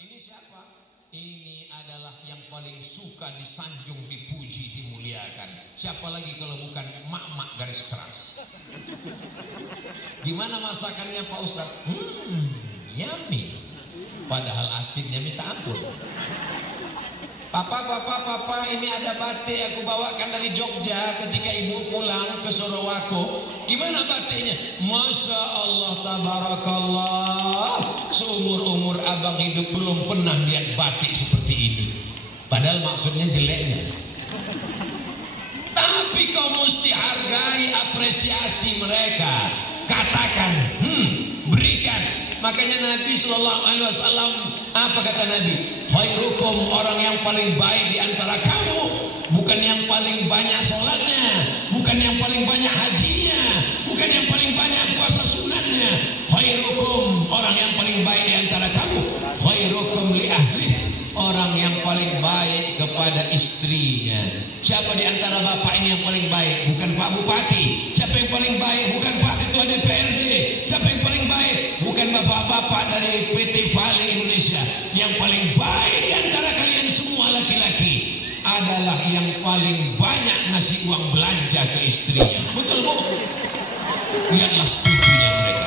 Ini siapa? Ini adalah yang paling suka disanjung, dipuji, dimuliakan. Siapa lagi kalau bukan mak-mak garis keras. Gimana masakannya Pak Ustadz? Yummy. Padahal asinnya minta ampun. Papa, ini ada batik aku bawakan dari Jogja ketika ibu pulang ke Sorowako. Gimana batiknya? Masya Allah, tabarakallah. Seumur-umur abang hidup belum pernah lihat batik seperti ini. Padahal maksudnya jeleknya. Tapi kau mesti hargai, apresiasi mereka. Katakan, berikan. Makanya Nabi SAW, apa kata Nabi? Khairukum, orang yang paling baik di antara kamu bukan yang paling banyak sholatnya, bukan yang paling banyak hajinya, bukan yang paling banyak puasa sunatnya. Khairukum, orang yang paling baik di antara kamu. Khairukum li ahli, orang yang paling baik kepada istrinya. Siapa di antara bapak ini yang paling baik? Bukan Pak Bupati. Siapa yang paling baik? Bukan Pak Ketua DPRD. Siapa yang paling baik? Bukan bapak-bapak dari PT Vale Indonesia. Yang paling baik di antara kalian semua laki-laki adalah yang paling banyak ngasih uang belanja ke istrinya. Betul Bu? Lihatlah setujunya mereka.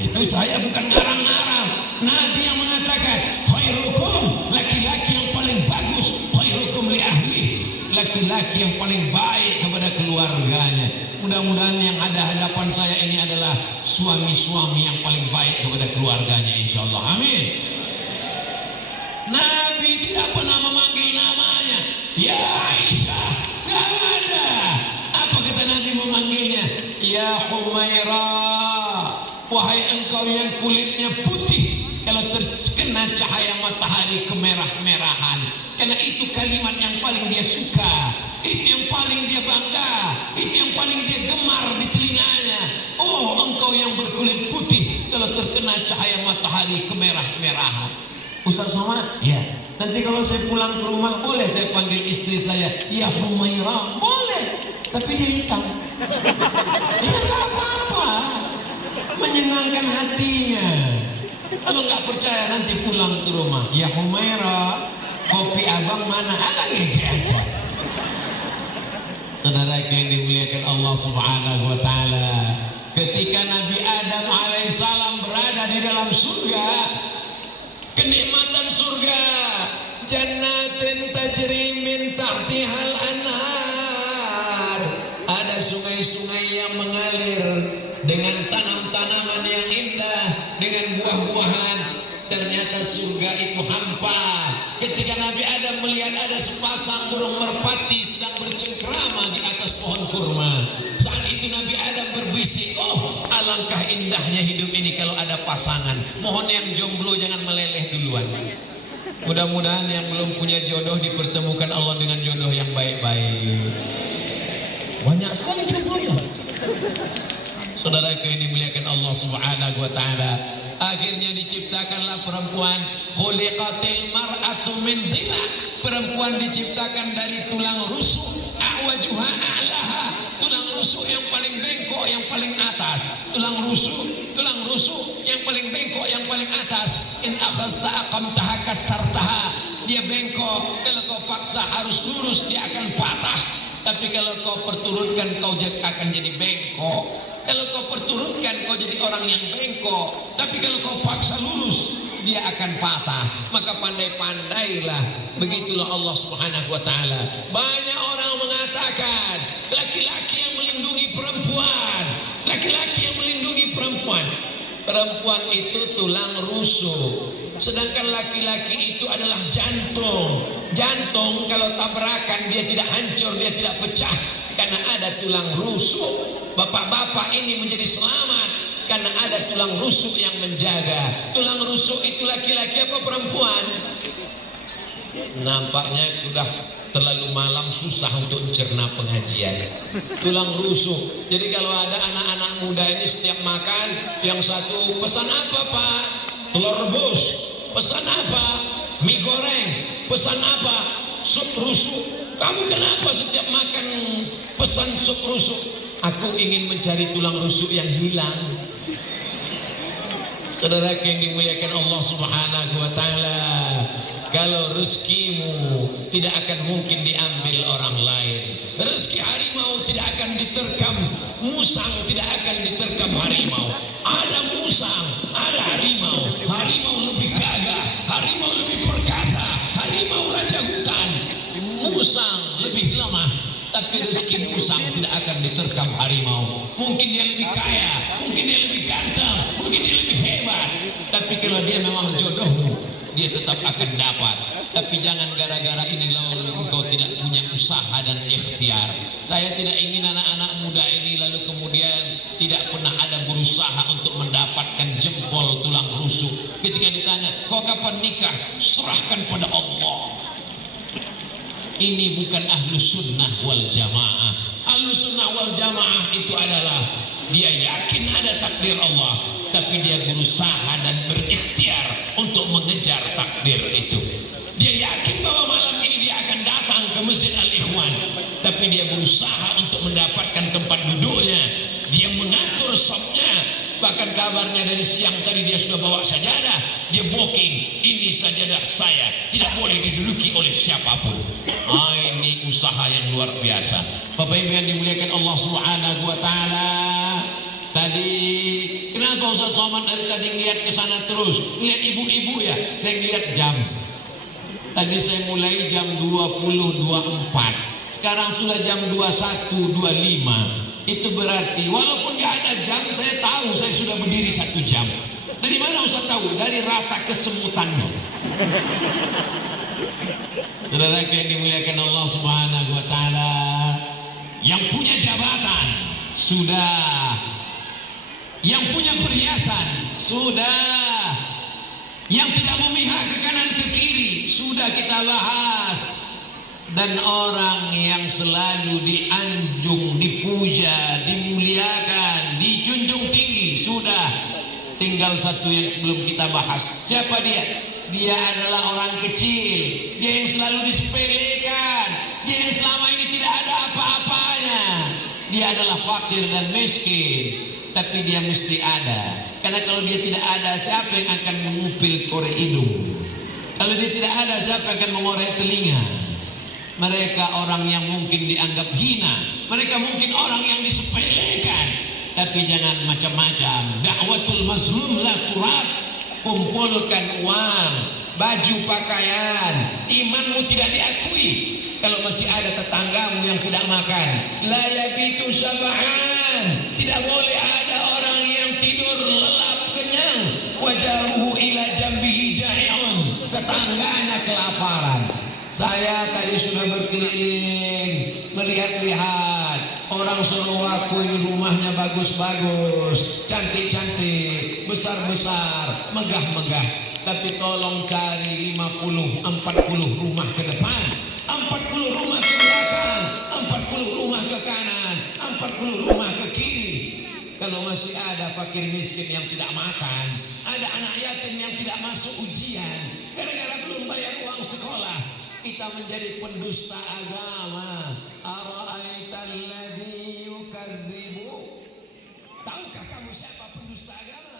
Itu saya bukan ngarang-ngarang. Nabi yang mengatakan khairukum, laki-laki yang paling bagus, khairukum li ahli, laki-laki yang paling baik kepada keluarganya. Mudah-mudahan yang ada hadapan saya ini adalah suami-suami yang paling baik kepada keluarganya, insyaallah. Amin. Nabi tidak pernah memanggil namanya. Ya Aisyah, tidak ada. Apa kata Nabi memanggilnya? Ya Humairah, wahai engkau yang kulitnya putih, kalau terkena cahaya matahari kemerah-merahan. Karena itu kalimat yang paling dia suka, itu yang paling dia bangga, itu yang paling dia gemar di telinganya. Oh, engkau yang berkulit putih, kalau terkena cahaya matahari kemerah-merahan. Ustaz Somad, ya. Nanti kalau saya pulang ke rumah, boleh saya panggil istri saya ya Humairah? Boleh, tapi dia hitam. Ya nggak apa-apa, menyenangkan hatinya. Kalau nggak percaya nanti pulang ke rumah, ya Humairah, kopi abang mana? Alah, ngece aja. Saudara yang dimuliakan Allah Subhanahu wa Ta'ala, ketika Nabi Adam alaihissalam berada di dalam surga, kenikmatan surga, jannatin tajri min tahtihal anhar, ada sungai-sungai yang mengalir dengan tanam-tanaman yang indah, dengan buah-buahan. Ternyata surga itu hampa. Ketika Nabi Adam melihat ada sepasang burung merpati sedang bercengkrama di atas pohon kurma, saat itu Nabi Adam berbisik, oh alangkah indahnya hidup ini kalau ada pasangan. Mohon yang jomblo jangan meleleh duluan. Mudah-mudahan yang belum punya jodoh dipertemukan Allah dengan jodoh yang baik-baik. Banyak sekali jodohnya. Saudara yang dimuliakan Allah Subhanahu wa Ta'ala, akhirnya diciptakanlah perempuan. Khuliqatil mar'atu min dhila, perempuan diciptakan dari tulang rusuk. A'wajuha a'laha, tulang rusuk yang paling bengkok, yang paling atas. Tulang rusuk yang paling bengkok, yang paling atas. In akhazta aqamtaha kasartaha, dia bengkok. Kalau kau paksa harus lurus, dia akan patah. Tapi kalau kau perturutkan, kau akan jadi bengkok. Kalau kau perturutkan, kau jadi orang yang bengkok. Tapi kalau kau paksa lurus, dia akan patah. Maka pandai-pandailah. Begitulah Allah Subhanahu wa Ta'ala. Banyak orang mengatakan laki-laki yang melindungi perempuan, laki-laki yang melindungi perempuan. Perempuan itu tulang rusuk, sedangkan laki-laki itu adalah jantung. Jantung kalau tabrakan dia tidak hancur, dia tidak pecah, karena ada tulang rusuk. Bapak-bapak ini menjadi selamat karena ada tulang rusuk yang menjaga. Tulang rusuk itu laki-laki apa perempuan? Nampaknya sudah terlalu malam, susah untuk mencerna pengajian. Tulang rusuk. Jadi kalau ada anak-anak muda ini setiap makan, yang satu pesan apa Pak? Telur rebus. Pesan apa? Mie goreng. Pesan apa? Sup rusuk. Kamu kenapa setiap makan pesan sup rusuk? Aku ingin mencari tulang rusuk yang hilang. Saudara yang dimuliakan Allah Subhanahu wa taala, kalau rezekimu tidak akan mungkin diambil orang lain. Rezeki harimau tidak akan diterkam musang, tidak akan diterkam harimau. Ada musang, ada harimau. Harimau lebih gagah, harimau lebih perkasa, harimau raja hutan. Musang lebih lemah, tapi rezeki musang tidak akan diterkam harimau. Mungkin dia lebih kaya, mungkin dia lebih ganteng, mungkin dia lebih hebat, tapi kalau dia memang jodohmu, dia tetap akan dapat. Tapi jangan gara-gara ini lalu engkau tidak punya usaha dan ikhtiar. Saya tidak ingin anak-anak muda ini lalu kemudian tidak pernah ada berusaha untuk mendapatkan jempol tulang rusuk. Ketika ditanya, kau kapan nikah? Serahkan pada Allah. Ini bukan ahlus sunnah wal jamaah. Ahlus sunnah wal jamaah itu adalah dia yakin ada takdir Allah, tapi dia berusaha dan berikhtiar untuk mengejar takdir itu. Dia yakin bahwa malam ini dia akan datang ke Masjid Al-Ikhwan, tapi dia berusaha untuk mendapatkan tempat duduknya. Dia mengatur shopnya. Bahkan kabarnya dari siang tadi dia sudah bawa sajadah, dia booking, ini sajadah saya, tidak boleh diduduki oleh siapapun. Ini usaha yang luar biasa. Bapak Ibu yang dimuliakan Allah Subhanahu wa taala. Tadi kenapa Ustaz Somad dari tadi lihat ke sana terus? Lihat ibu-ibu ya. Saya lihat jam. Tadi saya mulai jam 20.24. Sekarang sudah jam 21.25. Itu berarti walaupun gak ada jam, saya tahu saya sudah berdiri 1 jam. Dari mana Ustaz tahu? Dari rasa kesemutannya. Saudara yang dimuliakan Allah Subhanahu wa taala, yang punya jabatan sudah, yang punya perhiasan sudah, yang tidak memihak ke kanan ke kiri sudah kita bahas. Dan orang yang selalu dianjung, dipuja, dimuliakan, dijunjung tinggi sudah. Tinggal satu yang belum kita bahas. Siapa dia? Dia adalah orang kecil, dia yang selalu disepelekan, dia yang selama ini tidak ada apa-apanya. Dia adalah fakir dan miskin, tapi dia mesti ada. Karena kalau dia tidak ada, siapa yang akan mengupil korek hidung? Kalau dia tidak ada, siapa yang akan mengorek telinga? Mereka orang yang mungkin dianggap hina, mereka mungkin orang yang disepelekan. Tapi jangan macam-macam. Da'watul mazlum la turab. Kumpulkan uang, baju pakaian, imanmu tidak diakui kalau masih ada tetanggamu yang tidak makan. La yabitu sab'an. Tidak boleh ada orang yang tidur lelap kenyang. Wajahuhu ila jambihi ja'i'un. Tetangganya kelaparan. Saya tadi sudah berkeliling, melihat-lihat orang Sorowaku ini rumahnya bagus-bagus, cantik-cantik, besar-besar, megah-megah. Tapi tolong cari 50, 40 rumah ke depan, 40 rumah ke belakang, 40 rumah ke kanan, 40 rumah ke kiri. Kalau masih ada fakir miskin yang tidak makan, ada anak yatim yang tidak masuk ujian, gara-gara belum bayar uang sekolah, kita menjadi pendusta agama. Ara'aital ladzi yukadzibu. Tahukah kamu siapa pendusta agama?